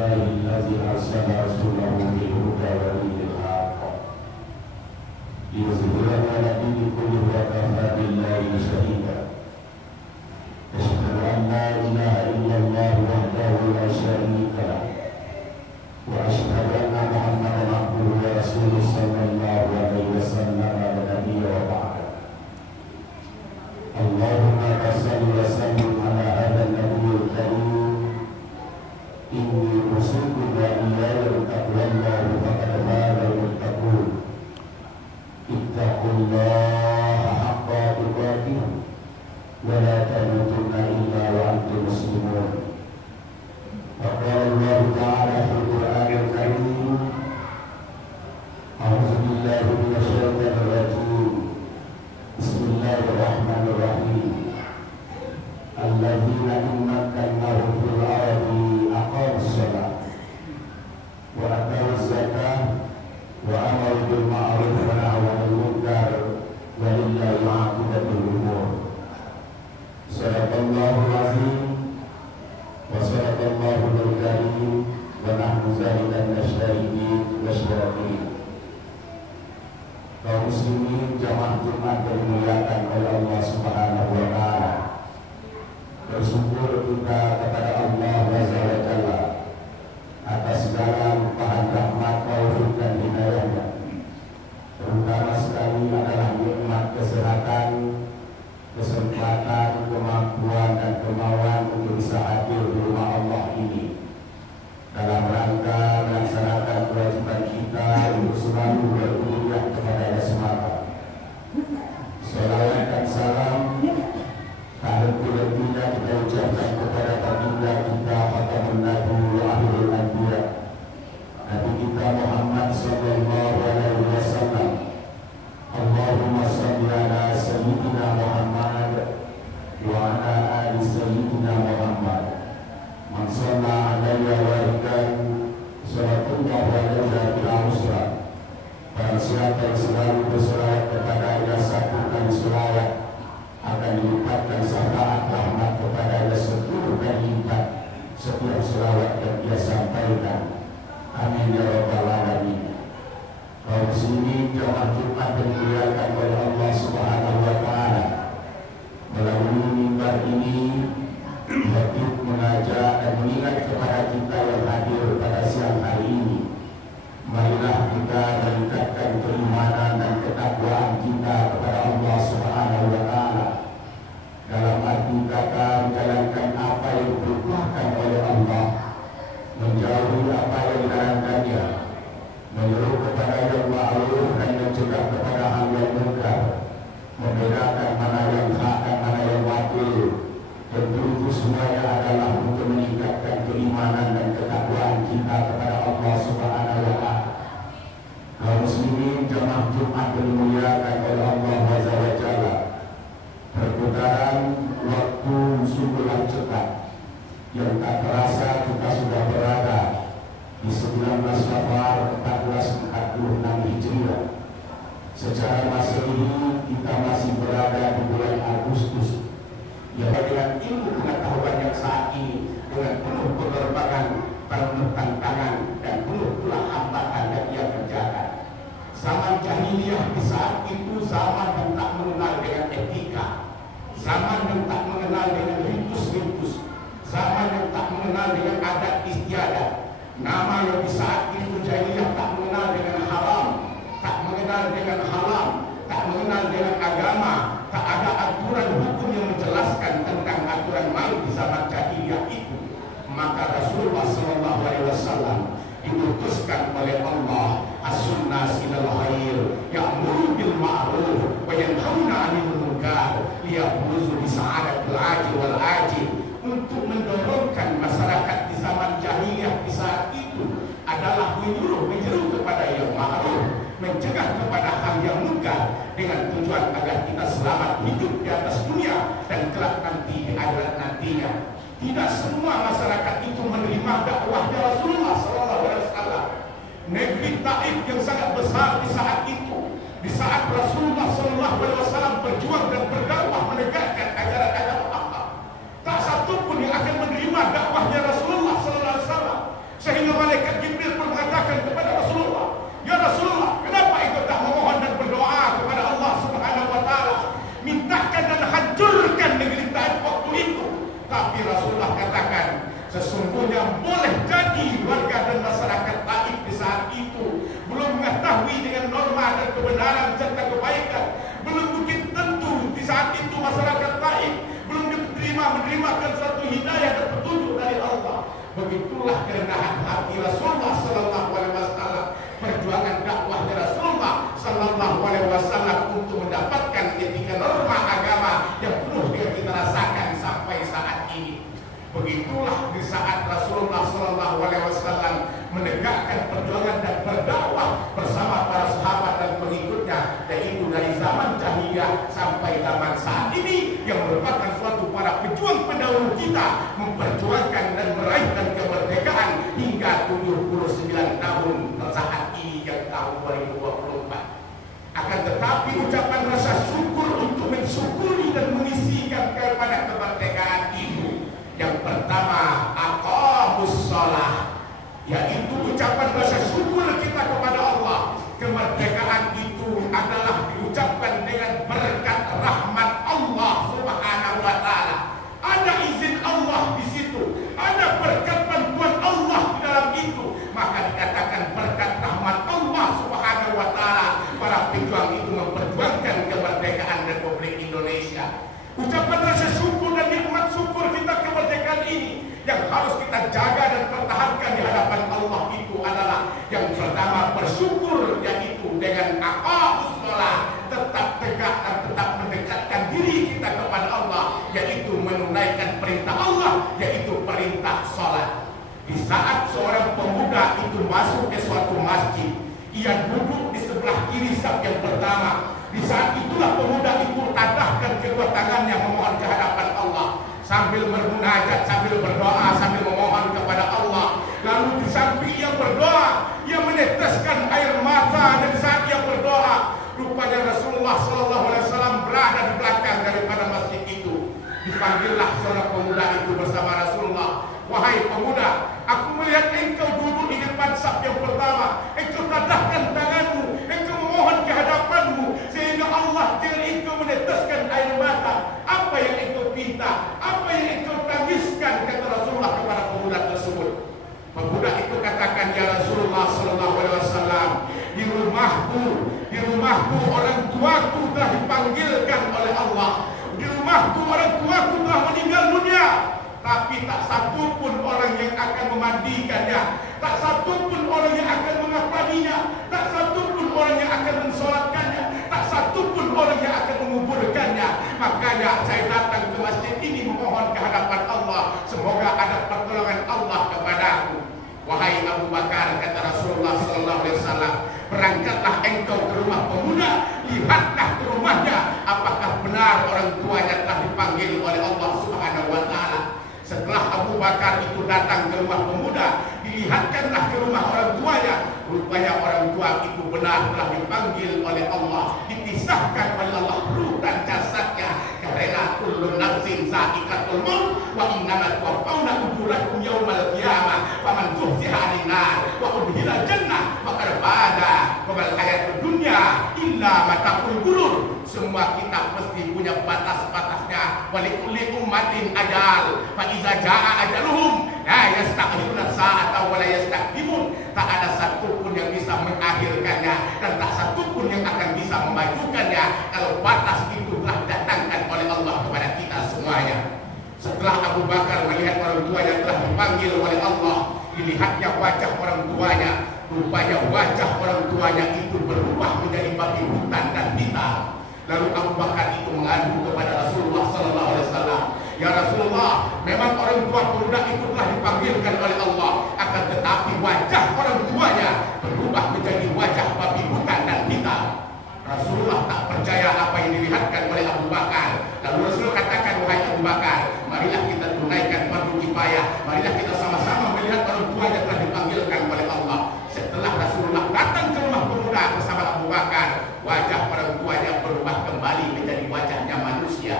لله الذي أرسل رسوله بالهدى ودين الحق ليظهره على الدين كله وكفى بالله شهيدا. أشهد أن لا إله إلا الله وحده لا شريك له وأشهد أن محمدا عبده ورسوله صلى الله عليه وسلم النبي وبعد. اللهم صل وسلم على هذا النبي الكريم. إني أوصيكم وإياي بتقوى الله فقد فاز المتقون. اتقوا الله حق تقاته ولا تموتن إلا وأنتم مسلمون. وقال الله تعالى في القرآن الكريم: أعوذ بالله من الشيطان الرجيم. بسم الله الرحمن الرحيم. الذين إن مكناهم في الأرض أقاموا الصلاة وآتوا الزكاة وأمروا بالمعروف ونهوا عن المنكر ولله عاقبة الأمور. صدق الله العظيم وصدق الله الكريم ونحن زاهدا الشاهدين والشاكرين. Kaum muslimin jamaah Jumat yang dimuliakan oleh Allah Subhanahu wa taala. Bersyukur kita kepada Allah Azza wa Jalla atas segala limpahan rahmat, taufik dan hidayahnya. Terutama sekali adalah nikmat kesehatan, kesempatan, kemampuan dan kemauan untuk bisa hadir di rumah Allah ini dalam rangka melaksanakan kewajiban kita untuk selalu berkuliah kepada Allah semata. Salawat dan salam tak henti-hentinya kita ucapkan kepada baginda kita Khatamun Nabi wa Akhirul Anbiya, Nabi kita Muhammad sallallahu alaihi wasallam. Allahumma shalli ala sayyidina Muhammad wa ala ali sayyidina Muhammad. Man shalla alaihi wa ikan salatullah wa alaihi wa usra. Barang siapa yang selalu berselawat kepada Allah satu kali selawat akan dilipatkan syafaat rahmat kepada Allah 10 kali lipat setiap selawat yang dia sampaikan. Amin ya rabbal alamin. Kaum muslimin jamaah Jumat yang dimuliakan oleh Allah Subhanahu wa taala, melalui mimbar ini khatib mengajak dan mengingat kepada kita yang hadir pada siang hari ini. Marilah kita meningkatkan keimanan dan ketakwaan kita kepada Allah Subhanahu wa taala. Dalam arti kata menjalankan apa yang diperintahkan oleh Allah, menjauhi apa yang dilarangkannya, menyeru kepada yang ma'ruf dan mencegah kepada hal yang munkar, membedakan mana yang hak dan mana yang batil. Tentu itu semuanya adalah untuk meningkatkan keimanan dan ketakwaan kita kepada Allah Subhanahu wa taala. Kaum muslimin jamaah Jumat yang dimuliakan oleh Allah Azza wa Jalla, perputaran waktu sungguhlah cepat. Yang tak terasa kita sudah berada di 19 Safar 1446 Hijriah. Secara masehi kita masih berada di bulan Agustus. Ya, dengan ilmu pengetahuan yang saat ini dengan penuh penerbangan, penuh tantangan dan penuh pula hambatan yang ia kerjakan. Zaman jahiliyah di saat itu zaman yang tak mengenal dengan etika, zaman yang tak mengenal dengan ritus-ritus, zaman yang tak mengenal dengan adat istiadat. Nama yang di saat itu jahiliyah tak mengenal dengan haram, tak mengenal dengan halal, tak mengenal dengan agama, tak ada aturan hukum yang menjelaskan tentang aturan malu di zaman jahiliyah itu. Maka Rasulullah SAW diutuskan oleh Allah as-sunnas ilal khair ya'muru bil ma'ruf wa yanhauna 'anil munkar liyahruzu bi sa'adatil ajil wal ajil, untuk mendorongkan masyarakat di zaman jahiliyah di saat itu adalah menyeru kepada yang ma'ruf, mencegah kepada hal yang munkar, dengan tujuan agar kita selamat hidup di atas dunia dan kelak nanti di akhirat nantinya. Tidak semua masyarakat itu menerima dakwahnya Rasulullah SAW. Negeri Taif yang sangat besar di saat itu, di saat Rasulullah SAW berjuang dan berdakwah menegakkan ajaran-ajaran Allah, tak satu pun yang akan menerima dakwahnya Rasulullah SAW. yang boleh jadi warga dan masyarakat Taif di saat itu belum mengetahui dengan norma dan kebenaran serta kebaikan. Belum mungkin tentu di saat itu masyarakat Taif belum menerimakan suatu hidayah dan petunjuk dari Allah. Begitulah kerendahan hati Rasulullah sallallahu alaihi wasallam, perjuangan dakwahnya Rasulullah sallallahu alaihi wasallam untuk mendapatkan etika norma agama yang penuh yang kita rasakan sampai saat ini. Begitulah di saat Rasulullah sallallahu alaihi wasallam menegakkan perjuangan dan berdakwah bersama para sahabat dan pengikutnya, yaitu dari zaman jahiliyah sampai zaman saat ini, yang merupakan suatu para pejuang pendahulu kita memperjuangkan dan meraihkan kemerdekaan hingga 79 tahun saat ini yang tahun 2024. Akan tetapi ucapan rasa syukur untuk mensyukuri dan mengisikan kepada kemerdekaan itu, yang pertama aqamus shalah, yaitu ucapan rasa syukur kita kepada Allah. Kemerdekaan itu adalah diucapkan dengan berkat rahmat Allah Subhanahu wa taala. Ada izin Allah di situ, ada berkat bantuan Allah di dalam itu, maka dikatakan berkat rahmat Allah Subhanahu wa taala. Para pejuang itu memperjuangkan kemerdekaan Republik Indonesia. Ucapan rasa syukur dan nikmat syukur kita kemerdekaan ini yang harus kita jaga dan pertahankan di hadapan Allah itu adalah yang pertama bersyukur, yaitu dengan aqamus shalah, tetap tegak dan tetap mendekatkan diri kita kepada Allah, yaitu menunaikan perintah Allah, yaitu perintah salat. Di saat seorang pemuda itu masuk ke suatu masjid, ia duduk di sebelah kiri saf yang pertama. Di saat itulah pemuda itu tadahkan kedua tangannya memohon ke hadapan Allah, sambil bermunajat, sambil berdoa, sambil memohon kepada Allah. Lalu di samping ia berdoa, ia meneteskan air mata, dan saat ia berdoa, rupanya Rasulullah SAW berada di belakang daripada masjid itu. Dipanggillah seorang pemuda itu bersama Rasulullah. Wahai pemuda, aku melihat engkau duduk di depan saf yang pertama. Engkau tadahkan tanganmu, engkau memohon ke hadapanmu, sehingga Allah dengan engkau meneteskan air mata. Apa yang engkau pinta? Apa yang engkau tangiskan? Kata Rasulullah kepada pemuda tersebut. Pemuda itu katakan, ya Rasulullah sallallahu alaihi wasallam, di rumahku orang tuaku telah dipanggilkan oleh Allah. Di rumahku orang tuaku telah meninggal dunia, tapi tak satu pun orang yang akan memandikannya, tak satu pun orang yang akan mengapaninya, tak satu pun orang yang akan mensolatkannya, tak satu pun orang yang akan menguburkannya. Makanya saya datang ke masjid ini memohon ke hadapan Allah, semoga ada pertolongan Allah kepadaku. Wahai Abu Bakar, kata Rasulullah sallallahu alaihi wasallam, berangkatlah engkau ke rumah pemuda, lihatlah ke rumahnya, apakah benar orang tuanya telah dipanggil oleh Allah Subhanahu wa taala. Setelah Abu Bakar itu datang ke rumah pemuda, dilihatkanlah ke rumah orang tuanya. Rupanya orang tua itu benar telah dipanggil oleh Allah, dipisahkan oleh Allah ruh dan jasadnya. Karena kullu nafsin za'iqatul maut wa innama tuwaffawna ujurakum yaumal qiyamah faman zuhziha 'anil nar wa udkhila jannah faqad faza wa mal hayatud dunya illa mata'ul ghurur. Semua kita mesti punya batas-batasnya. Walikulli ummatin ajal, fa iza jaa ajaluhum la yastakhiruna sa'ata wa la yastaqdimun. Tak ada satu pun yang bisa mengakhirkannya, dan tak satu pun yang akan bisa memajukannya kalau batas itu telah didatangkan oleh Allah kepada kita semuanya. Setelah Abu Bakar melihat orang tuanya telah dipanggil oleh Allah, dilihatnya wajah orang tuanya. Rupanya wajah orang tuanya itu berubah menjadi babi hutan dan hitam. Lalu Abu Bakar itu mengadu kepada Rasulullah sallallahu alaihi wasallam, ya Rasulullah, memang orang tua pemuda itu telah dipanggilkan oleh Allah, akan tetapi wajah orang tuanya berubah menjadi wajah babi hutan dan hitam. Rasulullah tak percaya apa yang dilihatkan oleh Abu Bakar. Lalu Rasulullah katakan, wahai Abu Bakar, marilah kita tunaikan fardu kifayah, marilah kita sama-sama melihat orang tuanya telah dipanggilkan oleh Allah. Setelah Rasulullah datang ke rumah pemuda bersama Abu Bakar, wajah orang tuanya berubah kembali menjadi wajahnya manusia.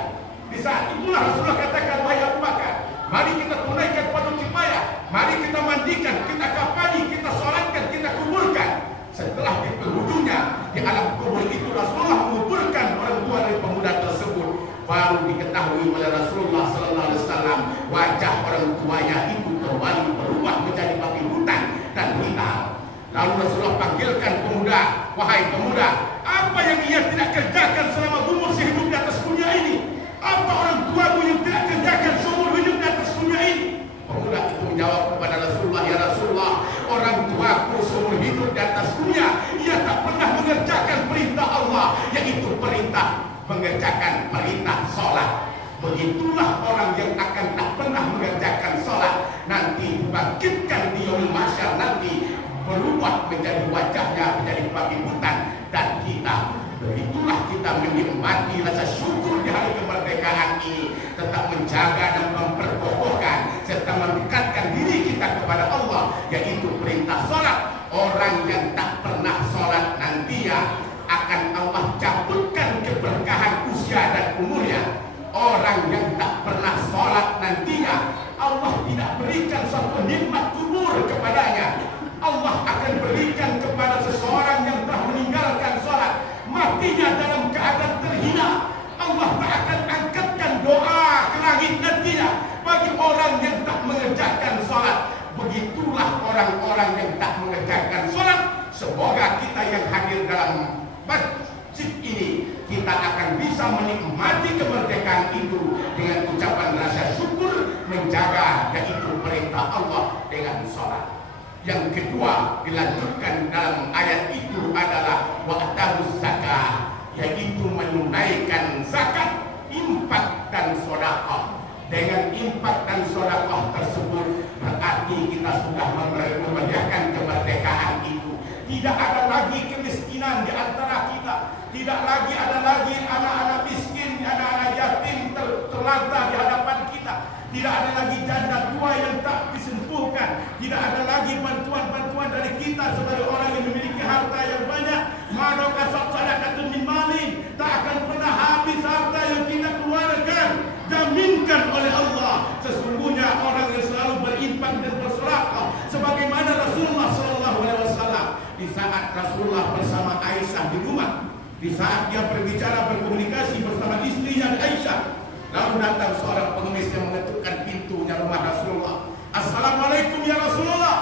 Di saat itulah Rasulullah katakan, wahai Abu Bakar, mari kita tunaikan fardu kifayah, mari kita Lalu Rasulullah panggilkan pemuda, wahai pemuda, apa yang ia tidak kerjakan selama umur sehidup di atas dunia ini? Apa orang tuamu yang tidak kerjakan seumur hidup di atas dunia ini? Pemuda itu menjawab kepada Rasulullah, ya Rasulullah, orang tuaku seumur hidup di atas dunia, ia tak pernah mengerjakan perintah Allah, yaitu perintah mengerjakan perintah sholat. Begitulah orang yang akan tak pernah mengerjakan sholat, nanti dibangkitkan di yaumul mahsyar, nanti berubah menjadi wajahnya menjadi babi hutan. Dan kita, begitulah kita menikmati rasa syukur di hari kemerdekaan ini, tetap menjaga dan memperkokohkan serta mendekatkan diri kita kepada Allah, yaitu perintah sholat. Orang yang tak pernah sholat nantinya akan Allah cabutkan keberkahan usia dan umurnya. Orang yang tak pernah sholat nantinya Allah tidak berikan suatu nikmat kubur kepadanya. Allah akan berikan kepada seseorang yang telah meninggalkan sholat, matinya dalam keadaan terhina. Allah tak akan angkatkan doa ke langit nantinya bagi orang yang tak mengerjakan sholat. Begitulah orang-orang yang tak mengerjakan sholat. Semoga kita yang hadir dalam masjid ini, kita akan bisa menikmati kemerdekaan itu dengan ucapan rasa syukur, menjaga yaitu perintah Allah dengan sholat. Yang kedua dilanjutkan dalam ayat itu adalah wa'tahus zakah, yaitu menunaikan zakat, infak dan sedekah. Dengan infak dan sedekah tersebut berarti kita sudah memeriahkan kemerdekaan itu. Tidak ada lagi kemiskinan di antara kita, tidak lagi ada lagi anak-anak miskin, anak-anak yatim terlantar di hadapan kita. Tidak ada lagi janda tua yang tak disembuhkan. Tidak ada lagi bantuan-bantuan dari kita sebagai orang yang memiliki harta yang banyak. Maka sadaqatun min malin, tak akan pernah habis harta yang kita keluarkan. Jaminkan oleh Allah. Sesungguhnya orang yang selalu berinfak dan bersedekah, sebagaimana Rasulullah SAW. Di saat Rasulullah bersama Aisyah di rumah, di saat dia berbicara berkomunikasi bersama istrinya Aisyah, lalu datang seorang pengemis yang mengetukkan pintunya rumah Rasulullah. Assalamualaikum ya Rasulullah,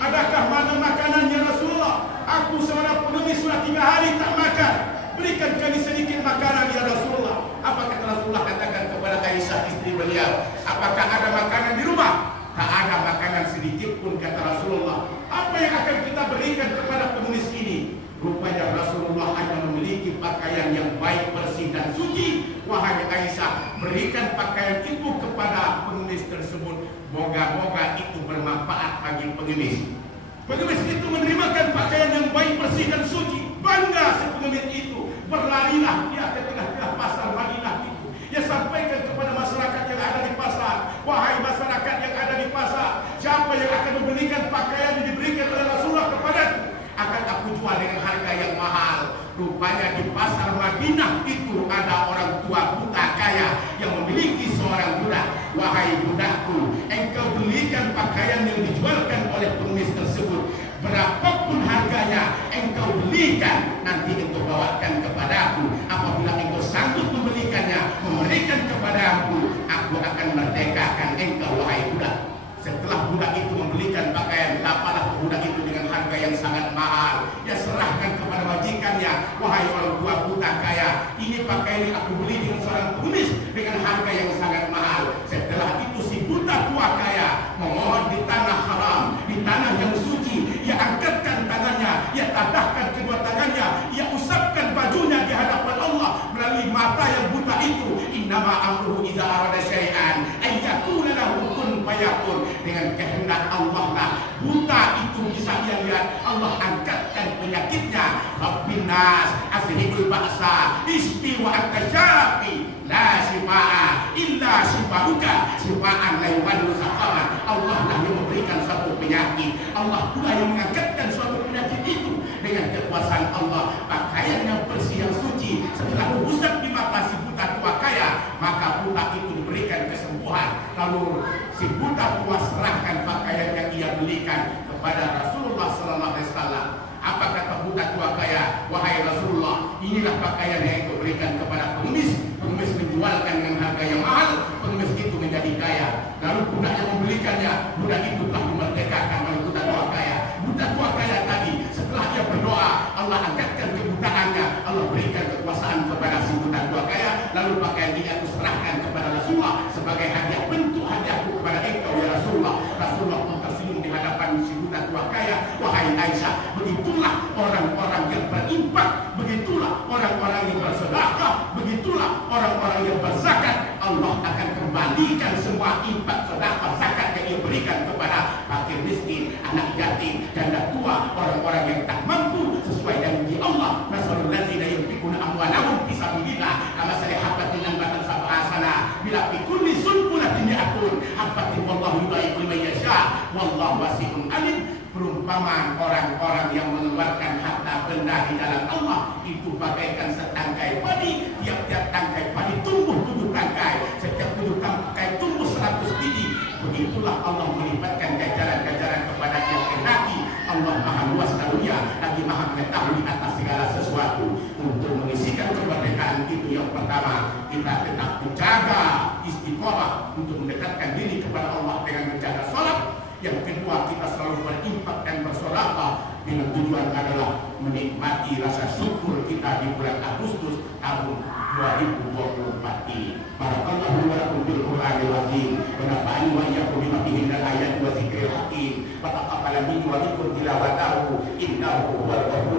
adakah mana makanan ya Rasulullah? Aku seorang pengemis sudah 3 hari tak makan, berikan kami sedikit makanan ya Rasulullah. Apa kata Rasulullah katakan kepada Aisyah istri beliau, apakah ada makanan di rumah? Tak ada makanan sedikit pun, kata Rasulullah. Apa yang akan kita berikan kepada pengemis ini? Rupanya Rasulullah hanya memiliki pakaian yang baik, bersih dan suci. Wahai Aisyah, berikan pakaian itu kepada pengemis tersebut. Moga-moga itu bermanfaat bagi pengemis. Pengemis itu menerimakan pakaian yang baik, bersih dan suci. Bangga si pengemis itu. Berlarilah dia ke tengah-tengah pasar Madinah itu. Dia sampaikan kepada masyarakat yang ada di pasar, wahai masyarakat yang ada di pasar, siapa yang akan membelikan pakaian yang diberikan oleh Rasulullah kepadaku, akan aku jual dengan harga yang mahal. Rupanya di pasar Madinah itu ada orang tua buta kaya yang memiliki seorang budak. Wahai budakku, engkau belikan pakaian yang dijualkan oleh pengemis tersebut, berapapun harganya engkau belikan, nanti engkau bawakan kepadaku. Apabila engkau sanggup membelikannya, memberikan kepadaku, aku akan merdekakan engkau, wahai budak. Setelah budak itu membelikan pakaian, dapatlah budak itu dengan harga yang sangat mahal. Dia serahkan kepada majikannya, wahai orang tua buta kaya, ini pakaian yang aku beli dengan seorang pengemis dengan harga yang sangat mahal. Setelah itu si buta tua kaya memohon di tanah haram, di tanah yang suci. Ia angkatkan tangannya, ia tadahkan kedua tangannya, ia usapkan bajunya di hadapan Allah melalui mata yang buta itu. Innama amruhu idza arada syai'an ay yaqula lahu kun fayakun. Dengan kehendak Allah lah buta itu bisa ia lihat. Allah angkatkan penyakitnya. Rabbin nas azhibul ba'sa isbi wa anta syafi la shifa'a illa shifa'uka shifa'an la yughadiru saqama. Allah lah yang memberikan suatu penyakit, Allah pula yang mengangkatkan suatu penyakit itu. Dengan kekuasaan Allah, pakaian yang bersih yang suci setelah usap di mata si buta tua kaya, maka buta itu diberikan kesembuhan. Lalu si buta tua serahkan pakaian yang ia belikan kepada Rasulullah SAW. Apa kata buta tua kaya? Wahai Rasulullah, inilah pakaian yang engkau berikan kepada pengemis. Pengemis menjualkan dengan harga yang mahal, pengemis itu menjadi kaya. Lalu budak yang membelikannya, budak itu telah dimerdekakan oleh buta tua kaya. Buta tua kaya tadi Allah angkatkan kebutaannya, Allah berikan kekuasaan kepada si buta tua kaya, lalu pakaian dia aku serahkan kepada Rasulullah sebagai hadiah, bentuk hadiahku kepada engkau ya Rasulullah. Rasulullah pun tersenyum di hadapan si buta tua kaya. Wahai Aisyah, begitulah orang-orang yang berinfak, begitulah orang-orang yang bersedekah, begitulah orang-orang yang berzakat. Allah akan kembalikan semua infak, sedekah, zakat yang ia berikan kepada fakir miskin, anak yatim, janda tua, orang-orang yang tak mampu, sesuai janji Allah. Masalul ladzina yunfiquna amwalahum fi sabilillah kamathali habatin anbatat sab'a sanah bila fi kulli sunbulatin mi'atun habatin wallahu yudha'ifu liman yasha wallahu wasi'un alim. Perumpamaan orang-orang yang mengeluarkan harta benda di jalan Allah itu bagaikan setangkai padi. Tiap-tiap tangkai padi tumbuh 7 tangkai, setiap 7 tangkai tumbuh 100 biji. Begitulah Allah melipatkan ganjaran-ganjaran kepada yang kendaki. Allah Maha luas karunia, lagi Maha mengetahui atas segala sesuatu. Untuk mengisikan kemerdekaan itu, yang pertama kita tetap menjaga istiqomah untuk mendekatkan diri kepada Allah dengan menjaga sholat. Yang kedua, kita selalu berinfak dan bersedekah dengan tujuan adalah menikmati rasa syukur kita di bulan Agustus tahun 2024 ini. Barakallahu wa lakum bil Qur'anil azim wa nafa'ani wa iyyakum bima fihi minal ayati wa dzikril hakim. Wa taqabbal minni wa minkum tilawatahu innahu huwal ghafurur